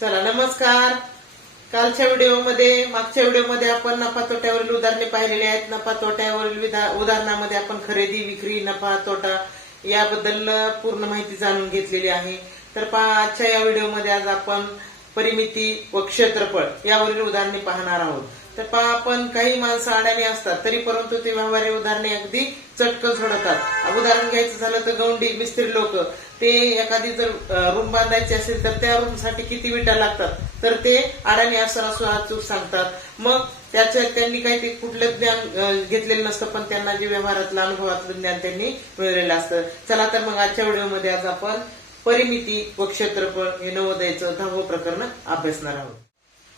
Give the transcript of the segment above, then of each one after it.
चला नमस्कार. कालच्या व्हिडिओमध्ये मागच्या व्हिडिओमध्ये आपण नफा तोट्यावरील उदाहरणे पाहिलेली आहेत. नफा तोट्यावरील उदाहरणामध्ये आपण खरेदी विक्री नफा तोटा याबद्दल पूर्ण माहिती जाणून घेतलेली आहे. तर आजच्या या व्हिडिओमध्ये आज आपण परिमिती व क्षेत्रफळ यावरील उदाहरणे पाहणार आहोत. तर पहा आपण काही माणसं अडाणी असतात तरी परंतु ते व्यवहारी उदाहरणे अगदी चटकन सोडवतात उदाहरण घ्यायचं झालं तर गौंडी मिस्त्री लोक. ते एखादी जर रूम बांधायची असेल तर त्या रूमसाठी किती विटा लागतात? तर ते अडाणी असताना सुद्धा अचूक सांगतात. मग त्याच्या त्यांनी काही ते कुठलं ज्ञान घेतलेलं नसतं पण त्यांना जे व्यवहारातलं अनुभवातलं ज्ञान त्यांनी मिळवलेलं असतं. चला तर मग आजच्या व्हिडिओमध्ये आज आपण परिमिती व क्षेत्रफळ हे नवोदयाचं दहावं प्रकरण अभ्यासणार आहोत.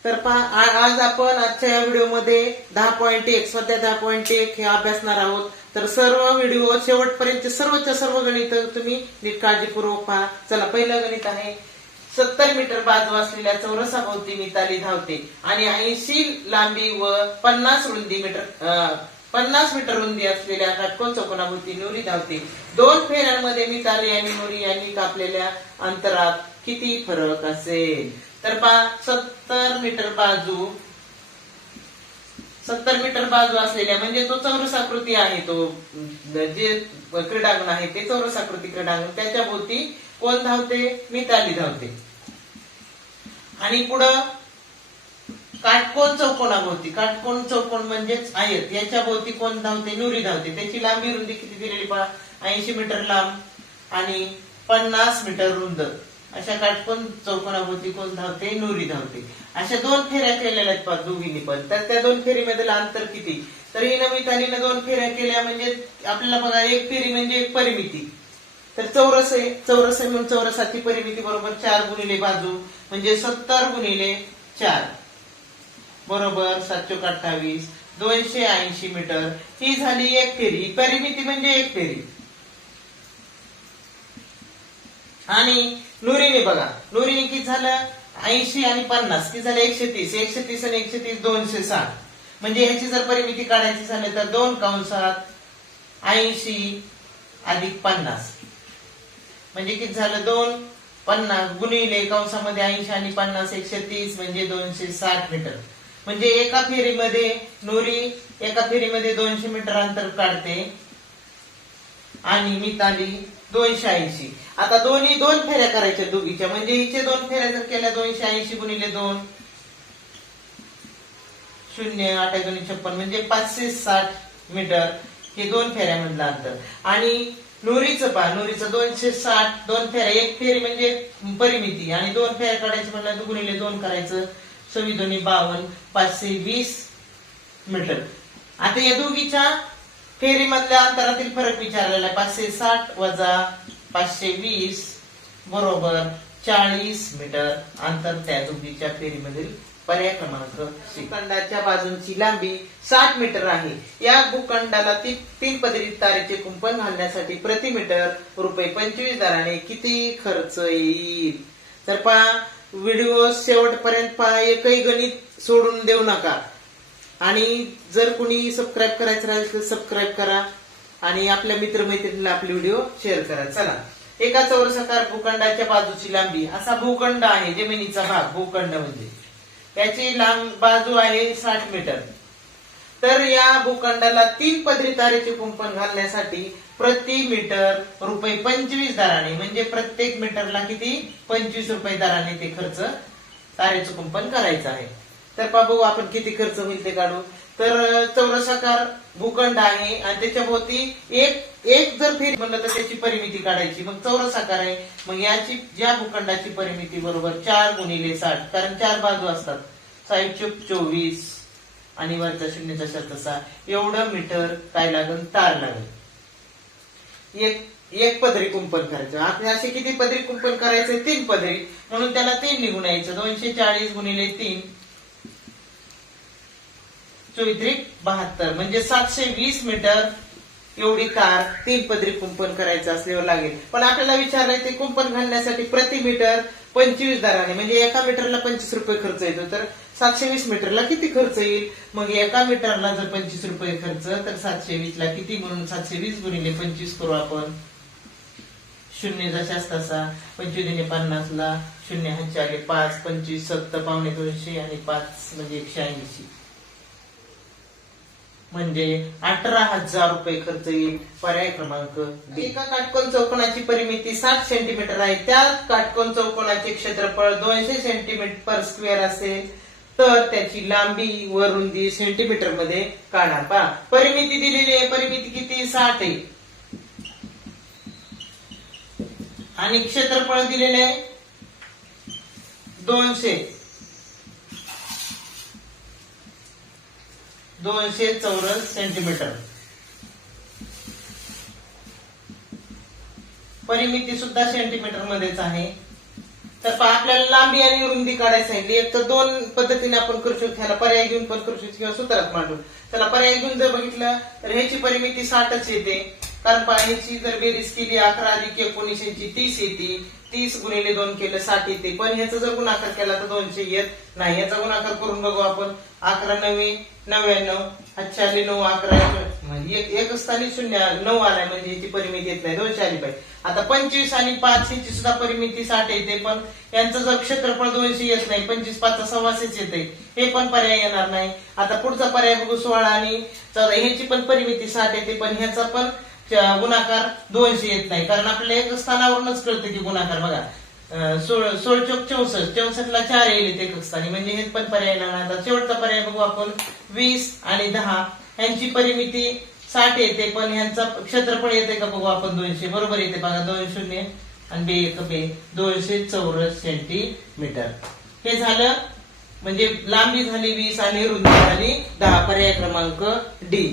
तर पहा आज आपण आजच्या या व्हिडिओमध्ये दहा पॉईंट एक सध्या दहा पॉईंट एक हे अभ्यासणार आहोत. तर सर्व व्हिडिओ शेवटपर्यंत सर्वच्या सर्व गणित तुम्ही नीट काळजीपूर्वक पहा. चला पहिलं गणित आहे. सत्तर मीटर बाजू असलेल्या चौरसाभोवती मिताली धावते. आणि ऐंशी लांबी व पन्नास रुंदी मीटर अं, पन्नास मीटर रुंदी असलेल्या काटकोन चौकोनाभोवती नुरी धावते. दोन फेऱ्यांमध्ये मिताली आणि नुरी यांनी कापलेल्या अंतरात किती फरक असेल? तर सत्तर मीटर बाजू सत्तर मीटर बाजू असलेल्या म्हणजे तो चौरसाकृती आहे तो जे क्रीडांगण आहे ते चौरसाकृती क्रीडांगण. त्याच्या भोवती कोण धावते? मिताली धावते. आणि पुढं काटकोण चौकोनाभोवती काटकोण चौकोन म्हणजेच आयत. याच्या भोवती कोण धावते? नुरी धावते. त्याची लांबी रुंदी किती दिलेली पहा? ऐंशी मीटर लांब आणि पन्नास मीटर रुंद. अशा काटकोण चौकोनाभोवती कोण धावते नुरी धावते. अशा दोन फेऱ्या केलेल्या आहेत पाच दोघींनी पण. तर त्या दोन फेरीमधील अंतर किती? तर ही दोन फेऱ्या केल्या म्हणजे आपल्याला बघा एक फेरी म्हणजे एक परिमिती. तर चौरस आहे. चौरस आहे म्हणून चौरसाची परिमिती बरोबर चार गुणिले बाजू म्हणजे सत्तर गुणिले चार. बरोबर सातशे अठ्ठावीस दोनशे ऐंशी मीटर. ही झाली एक फेरी. परिमिती म्हणजे एक फेरी. आणि नुरीने बघा. नुरीने किती झालं? ऐंशी आणि पन्नास. किती झालं? एकशे तीस एकशे तीस आणि एकशे तीस दोनशे साठ. म्हणजे ह्याची जर परिमिती काढायची झाली तर दोन कंसात ऐंशी अधिक पन्नास. म्हणजे किती झालं? दोन पन्नास गुणिले कंसामध्ये ऐंशी आणि पन्नास एकशे तीस म्हणजे दोनशे साठ मीटर. म्हणजे एका फेरीमध्ये नोरी एका फेरीमध्ये दोनशे मीटर अंतर काढते. आणि मिताली दोनशे ऐंशी. आता दोन्ही दोन फेऱ्या करायच्या दोघीच्या. म्हणजे हिचे दोन फेऱ्या जर केल्या दोनशे ऐंशी गुणिले दोन. शून्य आठ दोन छप्पन. म्हणजे पाचशे साठ मीटर. हे दोन फेऱ्या फेऱ्यामधलं अंतर. आणि नोरीचं पहा. नोरीचं दोनशे साठ दोन फेऱ्या. एक फेरी म्हणजे परिमिती. आणि दोन फेऱ्या काढायचं म्हणलं तर गुणिले दोन करायचं. सव्वीस दोन्ही बावन्न पाचशे वीस मीटर. आता या दोघीच्या फेरीमधल्या अंतरातील फरक विचारलेला आहे. पाचशे साठ वजा पाचशे वीस बरोबर चाळीस मीटर अंतर त्या दुबीच्या फेरीमधील पर्याय क्रमांक. भूखंडाच्या बाजूंची लांबी साठ मीटर आहे. या भूखंडाला ती तीन पदरी तारेचे कुंपण घालण्यासाठी प्रति मीटर रुपये पंचवीस दराने किती खर्च येईल? तर पहा व्हिडिओ शेवटपर्यंत पहा. एकही गणित सोडून देऊ नका. आणि जर कुणी सबस्क्राईब करायचं राहील तर सबस्क्राईब करा आणि आपल्या मित्रमैत्रिणीला आपले व्हिडिओ शेअर करा. चला. एका चौरसाकार भूखंडाच्या बाजूची लांबी. असा भूखंड आहे जमिनीचा भाग भूखंड म्हणजे. त्याची लांब बाजू आहे साठ मीटर. तर या भूखंडाला तीन पदरी तारेचे कुंपण घालण्यासाठी प्रति मीटर रुपये पंचवीस दराने म्हणजे प्रत्येक मीटरला किती? पंचवीस रुपये दराने ते खर्च तारेचं कुंपण करायचं आहे. तर पहा बघू आपण किती खर्च होईल ते काढू तर चौरसाकार भूखंड आहे आणि त्याच्या भोवती एक एक जर फेरी म्हणलं तर त्याची परिमिती काढायची. मग चौरसाकार आहे. मग याची ज्या भूखंडाची परिमिती बरोबर चार गुणिले साठ. कारण चार बाजू असतात. साईड चुप चोवीस आणि वरचा शून्य तसा तसा. एवढं मीटर काय लागल तार लागल एक एक पदरी कुंपण करायचं. आपण असे किती पदरी कुंपण करायचे? तीन पदरी. म्हणून त्याला तीन निघून यायचं. दोनशे चाळीस गुणिले तीन. चौत्रिक बहात्तर. म्हणजे सातशे वीस मीटर एवढी कार तीन पदरी कुंपण करायचं असल्यावर लागेल. पण आपल्याला विचारलंय ते कुंपण घालण्यासाठी प्रति मीटर पंचवीस दराने म्हणजे एका मीटरला पंचवीस रुपये खर्च येतो. तर सातशे वीस मीटरला किती खर्च येईल? मग एका मीटरला जर पंचवीस रुपये खर्च तर सातशे वीस ला किती म्हणून सातशे वीस गुणिले पंचवीस करू आपण? शून्य जशाच तसा पंचवीस पन्नासला शून्य हातचे आले पाच पंचवीस सत्तर पावणे दोनशे आणि पाच म्हणजे एकशे ऐंशी. म्हणजे अठरा हजार रुपये खर्च येईल पर्याय क्रमांक एका काटकोन चौकोनाची परिमिती सात सेंटीमीटर आहे. त्या काटकोन चौकोनाचे क्षेत्रफळ दोनशे सेंटीमीटर पर स्क्वेअर असेल. तर त्याची लांबी व रुंदी सेंटीमीटरमध्ये काढा. पहा. परिमिती दिलेली आहे. परिमिती किती? साठ आहे. आणि क्षेत्रफळ दिलेले आहे दोनशे. दोनशे चौरस सेंटीमीटर परिमिती सुद्धा सेंटीमीटर मध्येच आहे. तर आपल्याला लांबी आणि रुंदी काढायची आहे. एक तर दोन पद्धतीने आपण करू शकतो ह्याला पर्याय घेऊन पण करू शकतो किंवा सूत्रात मांडून. त्याला पर्याय घेऊन जर बघितलं तर ह्याची परिमिती साठच येते. कारण पाण्याची जर बेरीज केली अकरा अधिक एकोणीस यांची तीस येते. तीस गुणिले दोन केलं साठ येते. पण ह्याचा जर गुणाकार केला तर दोनशे येत नाही. याचा गुणाकार करून बघू आपण. अकरा नव्वे नव्याण्णव अच्छा नऊ अकरा म्हणजे एक स्थानी शून्य नऊ आलाय म्हणजे याची परिमिती येत नाही. दोनशे आली पाहिजे. आता पंचवीस आणि पाच ह्याची सुद्धा परिमिती साठ येते पण यांचं जर क्षेत्रफळ दोनशे येत नाही पंचवीस पाच सव्वाशेच येते. हे पण पर्याय येणार नाही. आता पुढचा पर्याय बघू सोळा आणि चौदा. ह्याची पण परिमिती साठ येते पण ह्याचा पण गुणाकार दोनशे येत नाही. कारण आपल्याला एक स्थानावरूनच कळतं की गुणाकार बघा. सोळ सोळ चौक चौसष्ट चौसष्टला चार येईल एक स्थानी. म्हणजे हे पण पर्याय लागणार. आता शेवटचा पर्याय बघू आपण. वीस आणि दहा. यांची परिमिती साठ येते पण यांचा क्षेत्रफळ येते का बघू आपण दोनशे. बरोबर येते बघा दोन शून्य आणि बे एक बे. दोनशे चौरस सेंटीमीटर. हे झालं म्हणजे लांबी झाली वीस आणि रुंदी झाली दहा. पर्याय क्रमांक डी.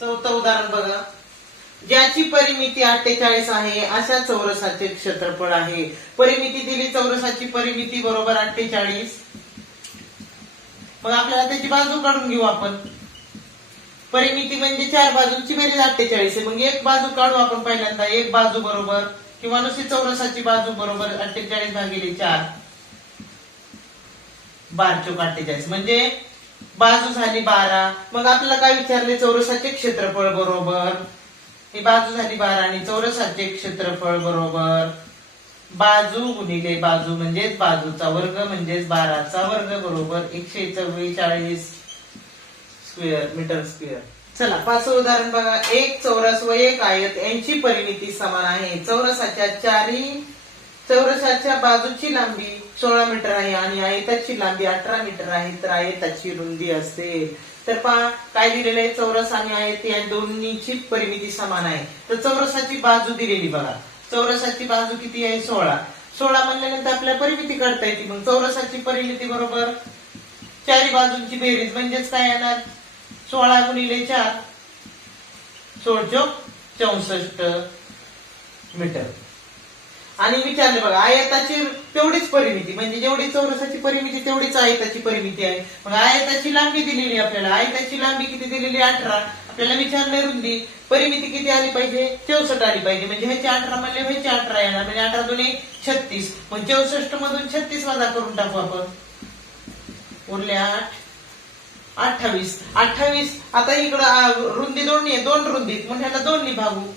चौथं उदाहरण बघा. ज्याची परिमिती अठ्ठेचाळीस आहे अशा चौरसाचे क्षेत्रफळ आहे. परिमिती दिली चौरसाची परिमिती बरोबर अठ्ठेचाळीस. मग आपल्याला त्याची बाजू काढून घेऊ आपण. परिमिती म्हणजे चार बाजूंची बेरीज अठ्ठेचाळीस आहे. मग एक बाजू काढू आपण पहिल्यांदा. एक बाजू बरोबर किंवा नुसती चौरसाची बाजू बरोबर अठ्ठेचाळीस भागिले चार. बार चौक अठ्ठेचाळीस. म्हणजे बाजू झाली बारा. मग आपल्याला काय विचारले? चौरसाचे क्षेत्रफळ बरोबर. ही बाजू झाली बारा आणि चौरसाचे क्षेत्रफळ बरोबर. बाजू गुणिले बाजू म्हणजेच बाजूचा वर्ग म्हणजेच बाराचा वर्ग बरोबर एकशे चव्वेचाळीस स्क्वेअर मीटर स्क्वेअर. चला पाच उदाहरण बघा. एक चौरस व एक आयत यांची परिमिती समान आहे. चौरसाच्या चारी चौरसाच्या बाजूची लांबी सोळा मीटर आहे आणि आयताची लांबी अठरा मीटर आहे तर आयताची रुंदी असेल. तर पहा काय दिलेलं आहे? चौरस आणि आयती आणि दोन्हीची परिमिती समान आहे. तर चौरसाची बाजू दिलेली बघा. चौरसाची बाजू किती आहे? सोळा. सोळा म्हणल्यानंतर आपल्याला परिमिती करता येते. मग चौरसाची परिमिती बरोबर चारी बाजूंची बेरीज म्हणजेच काय येणार? सोळा गुणिले चार. सोळचो चौसष्ट मीटर. आणि विचारले बघा आयताची तेवढीच परिमिती म्हणजे जेवढी चौरसाची परिमिती तेवढीच आयताची परिमिती आहे. मग आयताची लांबी दिलेली आपल्याला आयताची लांबी किती दिलेली? आहे? अठरा. आपल्याला विचारले रुंदी परिमिती किती आली पाहिजे? चौसष्ट आली पाहिजे. म्हणजे ह्याची अठरा म्हणले ह्याची अठरा येणार. म्हणजे अठरा दोन्ही छत्तीस. मग चौसष्ट मधून छत्तीस वजा करून टाकू आपण. उरले आठ. अठ्ठावीस. अठ्ठावीस आता इकडं रुंदी दोन आहे. दोन रुंदी मग ह्याला दोन भागू.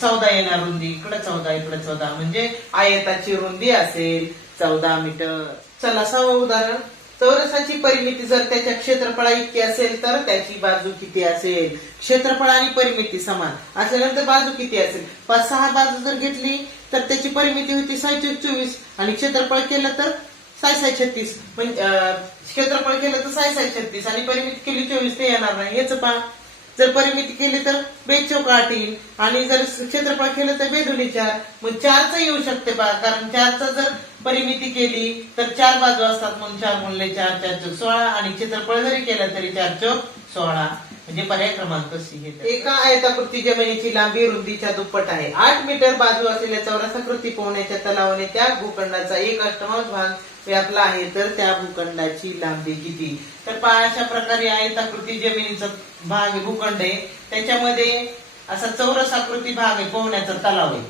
चौदा येणार रुंदी इकडे चौदा इकडे चौदा. म्हणजे आयताची रुंदी असेल चौदा मीटर. चला सहावं उदाहरण. चौरसाची परिमिती जर त्याच्या क्षेत्रफळा इतकी असेल तर त्याची बाजू किती असेल? क्षेत्रफळ आणि परिमिती समान. असल्यानंतर बाजू किती असेल? पाच सहा बाजू जर घेतली तर त्याची परिमिती होती सायचोवीस चोवीस. आणि क्षेत्रफळ केलं तर साय साय छत्तीस. म्हणजे अं, क्षेत्रफळ केलं तर साय साय छत्तीस. आणि परिमिती केली चोवीस ते येणार नाही. हेच पहा. जर परिमिती केली तर बेच चौक आणि जर क्षेत्रफळ केलं तर बेदुनी चार. मग चारच येऊ शकते कारण चारचा जर परिमिती केली तर चार बाजू असतात म्हणून चार गुणले चार चार चौक सोळा. आणि क्षेत्रफळ जरी केलं तरी चार चौक सोळा. म्हणजे पर्याय क्रमांक सी हे एका आयताकृती जमिनीची लांबी रुंदीच्या दुप्पट आहे. आठ मीटर बाजू असलेल्या चौरसाकृती पोहण्याच्या तलावाने त्या भूखंडाचा एक अष्टमांश भाग व्यापला आहे. तर त्या भूखंडाची लांबी किती? तर पहा अशा प्रकारे आयताकृती जमिनीचा भाग आहे भूखंड आहे. त्याच्यामध्ये असा चौरस आकृती भाग आहे पोहण्याचा तलाव आहे.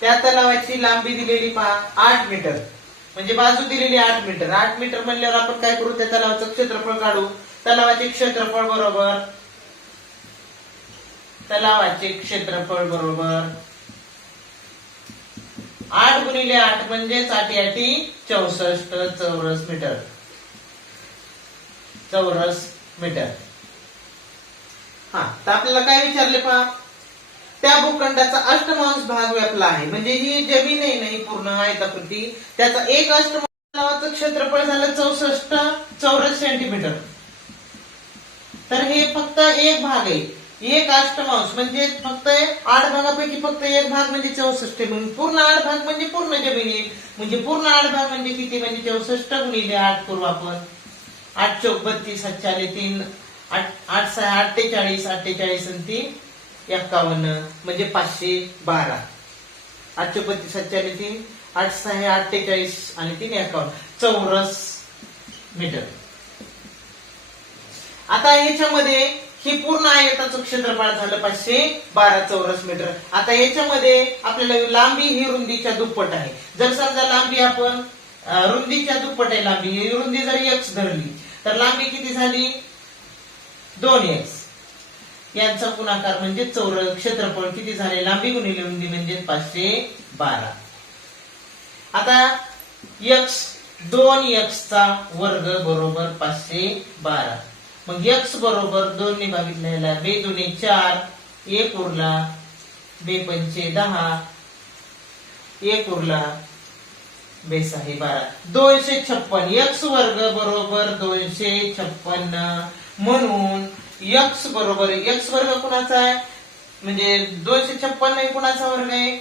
त्या तलावाची लांबी दिलेली पहा आठ मीटर. म्हणजे बाजू दिलेली आठ मीटर. आठ मीटर म्हणल्यावर आपण काय करू? त्या तलावाचं क्षेत्रफळ काढू. तलावाचे क्षेत्रफळ बरोबर तलावाचे क्षेत्रफळ बरोबर आठ गुणिले आठ म्हणजे आठी आठी चौसष्ट चौरस मीटर. चौरस मीटर. हा तर आपल्याला काय विचारले पहा? त्या भूखंडाचा अष्टमांश भाग व्यापला आहे. म्हणजे ही जमीन आहे नाही पूर्ण आयताकृती. त्याचा एक अष्टमांश क्षेत्रफळ झालं चौसष्ट चौरस सेंटीमीटर तर हे फक्त एक भाग आहे. एक अष्टमांश म्हणजे फक्त आठ भागापैकी फक्त एक भाग म्हणजे चौसष्ट म्हणून पूर्ण आठ भाग म्हणजे पूर्ण जमिनी. म्हणजे पूर्ण आठ भाग म्हणजे किती? म्हणजे चौसष्ट गुणिले आठ करू आपण. आठ चौक बत्तीस सात तीन. आठ आठ सहा अठ्ठेचाळीस अठ्ठेचाळीस आणि तीन एक्कावन्न म्हणजे पाचशे बारा. आठ चौक बत्तीस सात तीन. आठ सहा अठ्ठेचाळीस आणि तीन एक्कावन्न चौरस मीटर. आता याच्यामध्ये ही पूर्ण आयताचं क्षेत्रफळ झालं पाचशे बारा चौरस मीटर. आता याच्यामध्ये आपल्याला लांबी ही रुंदीच्या दुप्पट आहे. जर समजा लांबी आपण रुंदीच्या दुप्पट आहे लांबी ही रुंदी जर एक्स धरली तर लांबी किती झाली? दोन एक्स यांचा गुणाकार म्हणजे चौरस क्षेत्रफळ किती झाले? लांबी गुणिले रुंदी म्हणजे पाचशे बारा. आता एक्स दोन एक्सचा वर्ग बरोबर पाचशे बारा. मग एक्स बरोबर दोन ने भागितलेला बे दोन्ही चार एक उरला बे पंचे दहा एक उरला बेसाहे बारा. दोनशे छप्पन एक्स वर्ग बरोबर दोनशे छप्पन्न म्हणून एक्स बरोबर एक्स वर्ग कुणाचा आहे? म्हणजे दोनशे छप्पन्न हे कुणाचा वर्ग आहे?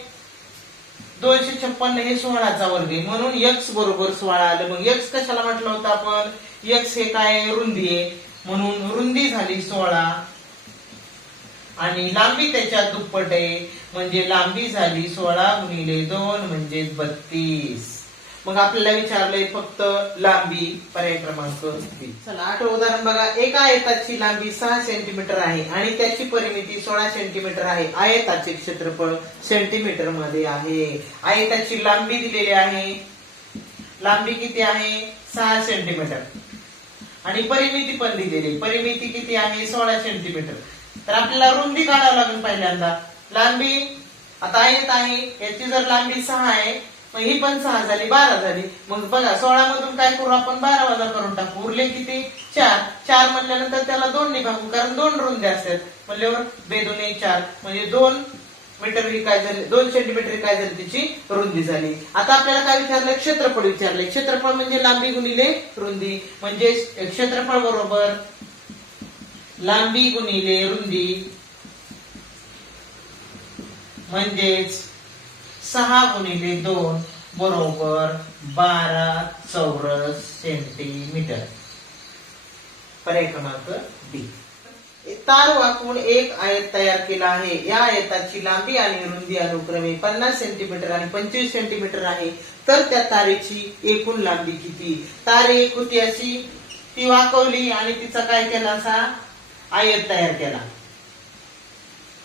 दोनशे छप्पन्न हे सोळाचा वर्ग आहे. म्हणून एक्स बरोबर सोळा आलं. मग एक्स कशाला म्हटलं होतं आपण? यक्स हे काय? रुंदी आहे. म्हणून रुंदी झाली सोळा. आणि लांबी त्याच्या दुप्पट आहे म्हणजे लांबी झाली सोळा गुणिले दोन म्हणजे बत्तीस. मग आपल्याला विचारलंय फक्त लांबी पर्याय क्रमांक चला आठ उदाहरण बघा. एका आयताची लांबी सहा सेंटीमीटर आहे आणि त्याची परिमिती सोळा सेंटीमीटर आहे. आयताचे क्षेत्रफळ सेंटीमीटरमध्ये आहे. आयताची लांबी दिलेली आहे. लांबी किती आहे? सहा सेंटीमीटर आणि परिमिती पण दिलेली. परिमिती किती? आहे सोळा सेंटीमीटर तर आपल्याला रुंदी काढावं लागेल पहिल्यांदा. लांबी आता आयत आहे. याची जर लांबी सहा आहे मग ही पण सहा झाली बारा झाली. मग बघा सोळा मधून काय करू आपण? बारा वजा करून टाकू. उरले किती? चार. चार म्हणल्यानंतर त्याला दोन निभागू कारण दोन रुंदी असतात म्हणल्यावर बेदोने चार. म्हणजे दोन मीटर ही काय झाली? दोन सेंटीमीटर काय झाली? तिची रुंदी झाली. आता आपल्याला काय विचारलं क्षेत्रफळ विचारलंय. क्षेत्रफळ म्हणजे लांबी गुणिले रुंदी. म्हणजे क्षेत्रफळ बरोबर लांबी गुणिले रुंदी म्हणजेच सहा गुणिले दोन बरोबर बारा चौरस सेंटीमीटर पर्याय क्रमांक बी तार वाकवून एक आयत तयार केला आहे. या आयताची लांबी आणि रुंदी अनुक्रमे पन्नास सेंटीमीटर आणि पंचवीस सेंटीमीटर आहे. तर त्या तारेची एकूण लांबी किती? तार एक होती अशी? ती वाकवली आणि तिचा काय केला असा? आयत तयार केला.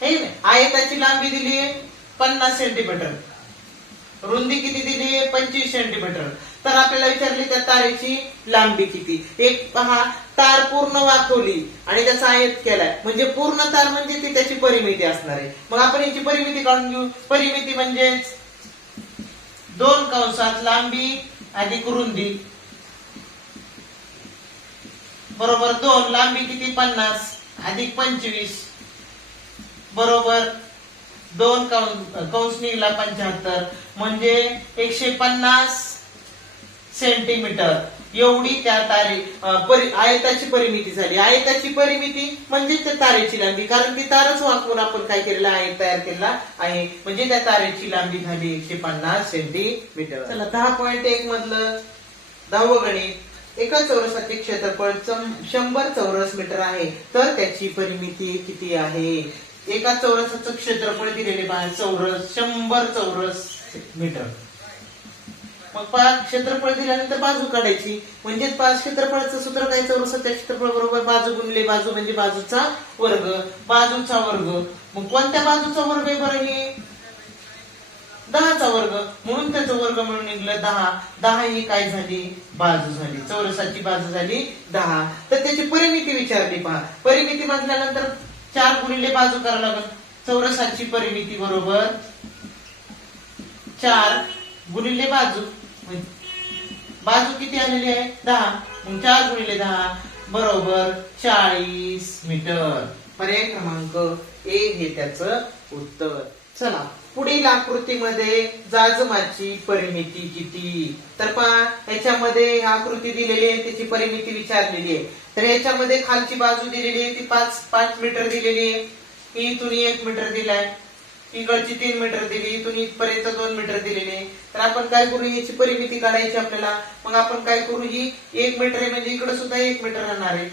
हे ना? आयताची लांबी दिली आहे पन्नास सेंटीमीटर. रुंदी किती दिली आहे? पंचवीस सेंटीमीटर. तर आपल्याला विचारली त्या तारेची लांबी किती? एक पहा तार पूर्ण वाकवली आणि त्याचा आयत केलाय. म्हणजे पूर्ण तार म्हणजे ती त्याची परिमिती असणार आहे. मग आपण याची परिमिती काढून घेऊ. परिमिती म्हणजेच दोन कंसात लांबी अधिक रुंदी. बरोबर दोन लांबी किती? पन्नास. अधिक पंचवीस. बरोबर दोन कंस निघला पंच्याहत्तर. म्हणजे एकशे पन्नास सेंटीमीटर. एवढी त्या तारे आयताची परिमिती झाली. आयताची परिमिती म्हणजे त्या तारेची लांबी. कारण ती तारच वाकून आपण काय केलेला आहे? तयार केलेला आहे. म्हणजे त्या तारेची लांबी झाली एकशे पन्नास सेंटीमीटर चला दहा पॉईंट एक मधलं दहावं गणित. एका चौरसाचे क्षेत्रफळ शंभर चौरस मीटर आहे. तर त्याची परिमिती किती आहे? एका चौरसाचं क्षेत्रफळ दिलेले चौरस शंभर चौरस मीटर मग पाच क्षेत्रफळ दिल्यानंतर बाजू काढायची. म्हणजेच पाच क्षेत्रफळाचं सूत्र काय चौरस त्या क्षेत्रफळ बरोबर बाजू गुणले बाजू म्हणजे बाजूचा वर्ग बाजूचा वर्ग. मग कोणत्या बाजूचा वर्ग आहे बरं हे? दहाचा वर्ग. म्हणून त्याचा वर्ग म्हणून निघलं दहा. दहा ही काय झाली? बाजू झाली. चौरसाची बाजू झाली दहा. तर त्याची परिमिती विचारली पहा. परिमिती म्हटल्यानंतर चार गुणिले बाजू करावं लागेल. चौरसाची परिमिती बरोबर चार गुणिले बाजू. म्हणजे बाजू किती आलेली आहे? दहा. मग चार गुणिले दहा बरोबर चाळीस मीटर. पर्याय क्रमांक ए हे त्याचं उत्तर. चला पुढील आकृतीमध्ये जाजमाची परिमिती किती? तर पहा याच्यामध्ये आकृती दिलेली आहे त्याची परिमिती विचारलेली आहे. तर याच्यामध्ये खालची बाजू दिलेली आहे ती पाच पाच मीटर दिलेली आहे. इथून एक मीटर दिलाय. इकडची तीन मीटर दिली इथून इथपर्यंत दोन मीटर दिलेली. तर आपण काय करू? याची परिमिती काढायची आपल्याला. मग आपण काय करू? ही एक मीटर आहे म्हणजे इकडे सुद्धा एक मीटर राहणार आहे.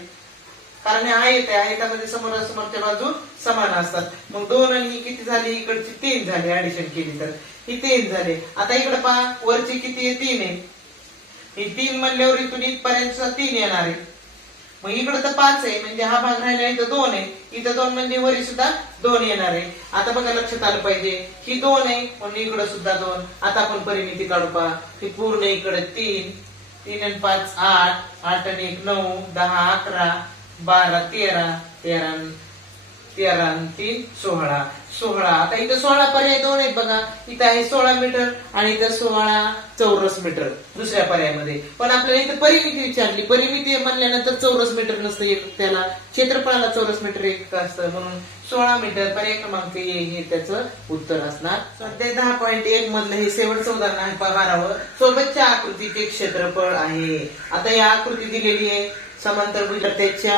कारण हे आहेत आहे आयतामध्ये समोरासमोरच्या बाजू समान असतात. मग दोन आणि ही किती झाली? इकडची तीन झाली ऍडिशन केली तर. ही तीन झाले. आता इकडे पहा वरची किती आहे? तीन आहे. ही तीन म्हणल्यावर इथून इथपर्यंत तीन येणार आहे. मग इकडे तर पाच आहे म्हणजे हा भाग राहिला इथं दोन आहे. इथं दोन म्हणजे वरी सुद्धा दोन येणार आहे. आता बघा लक्षात आलं पाहिजे ही दोन आहे म्हणून इकडे सुद्धा दोन. आता आपण परिमिती काढू पा ही पूर्ण इकडे तीन तीन आणि पाच आठ आठ आणि एक नऊ दहा अकरा बारा तेरा तेरा तेरा आणि तीन सोळा. सोळा. आता इथं सोळा पर्याय दोन आहेत बघा. इथं आहे सोळा मीटर आणि इथं सोळा चौरस मीटर दुसऱ्या पर्यायामध्ये. पण आपल्याला इथं परिमिती विचारली. परिमिती म्हणल्यानंतर चौरस मीटर नसतं एक त्याला. क्षेत्रफळाला चौरस मीटर एक असतं. म्हणून सोळा मीटर पर्याय क्रमांक ए हे त्याचं उत्तर असणार. सध्या दहा पॉईंट एक मधलं हे शेवटचं उदाहरण आहे बारावं सोबतच्या आकृतीचे क्षेत्रफळ आहे. आता या आकृती दिलेली आहे. समांतर त्याच्या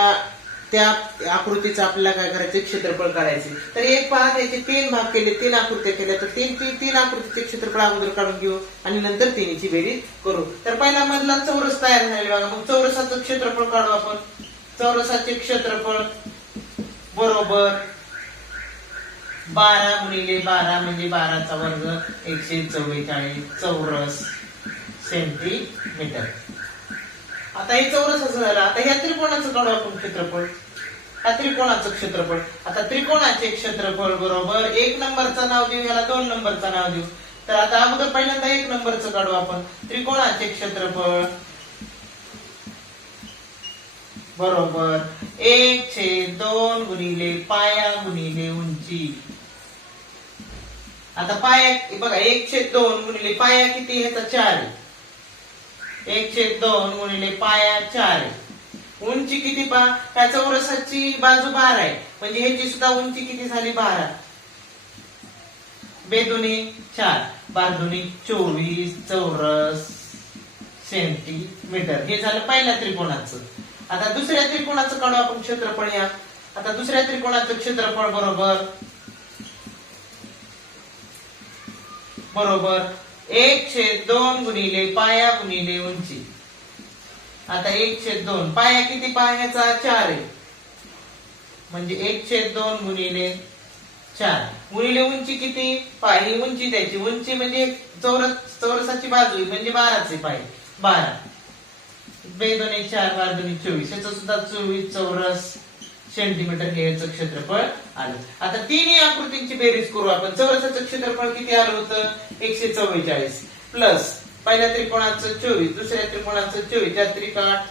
त्या आकृतीचं आपल्याला काय करायचं? क्षेत्रफळ काढायचे. तर एक पहा त्याचे तीन भाग केले तीन आकृत्या केल्या तर तीन तीन तीन आकृतीचे क्षेत्रफळ अगोदर काढून घेऊ आणि नंतर तिन्हीची बेरीज करू. तर पहिला मधला चौरस तयार झालेला बघा. मग चौरसाचं क्षेत्रफळ काढू आपण. चौरसाचे क्षेत्रफळ बरोबर बारा गुणिले बारा म्हणजे बाराचा वर्ग एकशे चव्वेचाळीस चौरस सेंटीमीटर. आता हे चौरस असं झालं. आता ह्या त्रिकोणाचं काढू आपण क्षेत्रफळ. हा त्रिकोणाचं क्षेत्रफळ. आता त्रिकोणाचे क्षेत्रफळ बरोबर एक नंबरचं नाव देऊ याला दोन नंबरचं नाव देऊ. तर आता अगोदर पहिल्यांदा एक नंबरचं काढू आपण. त्रिकोणाचे क्षेत्रफळ बरोबर एक छेद दोन गुणिले पाया गुणिले उंची. आता पाया बघा एक छेद दोन गुणिले पाया किती ह्याचा चार आहे. एकशे दोन गुणिले पाया चार आहे. उंची किती पहा? त्या चौरसाची बाजू बारा आहे. म्हणजे ह्याची सुद्धा उंची किती झाली? बारा. बेदुनी चार बारदुनी चोवीस चौरस सेंटीमीटर. हे झालं पहिल्या त्रिकोणाचं. आता दुसऱ्या त्रिकोणाचं काढू आपण क्षेत्रफळ या. आता दुसऱ्या त्रिकोणाचं क्षेत्रफळ बरोबर बरोबर एक छेद दोन गुणिले पाया गुणिले उंची. आता एक छेद दोन. पाया किती पायाचा? चार आहे. म्हणजे एक छेद दोन गुणिले चार. गुणिले उंची किती? पाय. ही उंची त्याची उंची म्हणजे चौरस चौरसाची बाजू म्हणजे बाराचे पाय. बारा. बे दोन्ही चार बारा दोन्ही चोवीस. याचा सुद्धा चोवीस चौरस सेंटीमीटर हे याचं क्षेत्रफळ आलं. आता तिन्ही आकृतींची बेरीज करू आपण. चौरसाचं क्षेत्रफळ किती आलं होतं? एकशे चव्वेचाळीस. प्लस पहिल्या त्रिकोणाचं चोवीस दुसऱ्या त्रिकोणाचं चोवीस. चार त्रिकाठ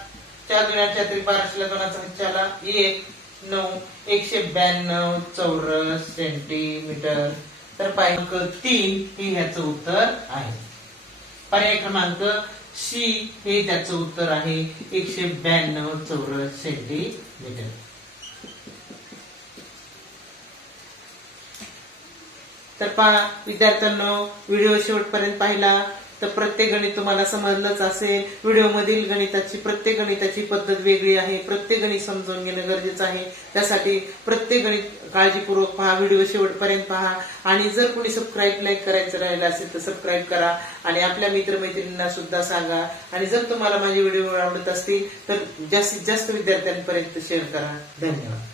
चार दुनिया चार त्रिक बाराशेला दोनाचा हच्च्याला एक नऊ एकशे ब्याण्णव चौरस सेंटीमीटर. तर पायंक तीन हे ह्याचं उत्तर आहे. पर्याय क्रमांक सी हे त्याचं उत्तर आहे. एकशे ब्याण्णव चौरस सेंटीमीटर. तर पहा विद्यार्थ्यांनो व्हिडिओ शेवटपर्यंत पाहिला. तर प्रत्येक गणित तुम्हाला समजलंच असेल. व्हिडिओमधील गणिताची प्रत्येक गणिताची पद्धत वेगळी आहे. प्रत्येक गणित समजून घेणं गरजेचं आहे. त्यासाठी प्रत्येक गणित काळजीपूर्वक पहा व्हिडिओ शेवटपर्यंत पहा. आणि जर कोणी सबस्क्राईब लाईक करायचं राहिलं असेल तर सबस्क्राईब करा. आणि आपल्या मित्रमैत्रिणींना सुद्धा सांगा. आणि जर तुम्हाला माझे व्हिडिओ आवडत असतील तर जास्तीत जास्त विद्यार्थ्यांपर्यंत शेअर करा. धन्यवाद.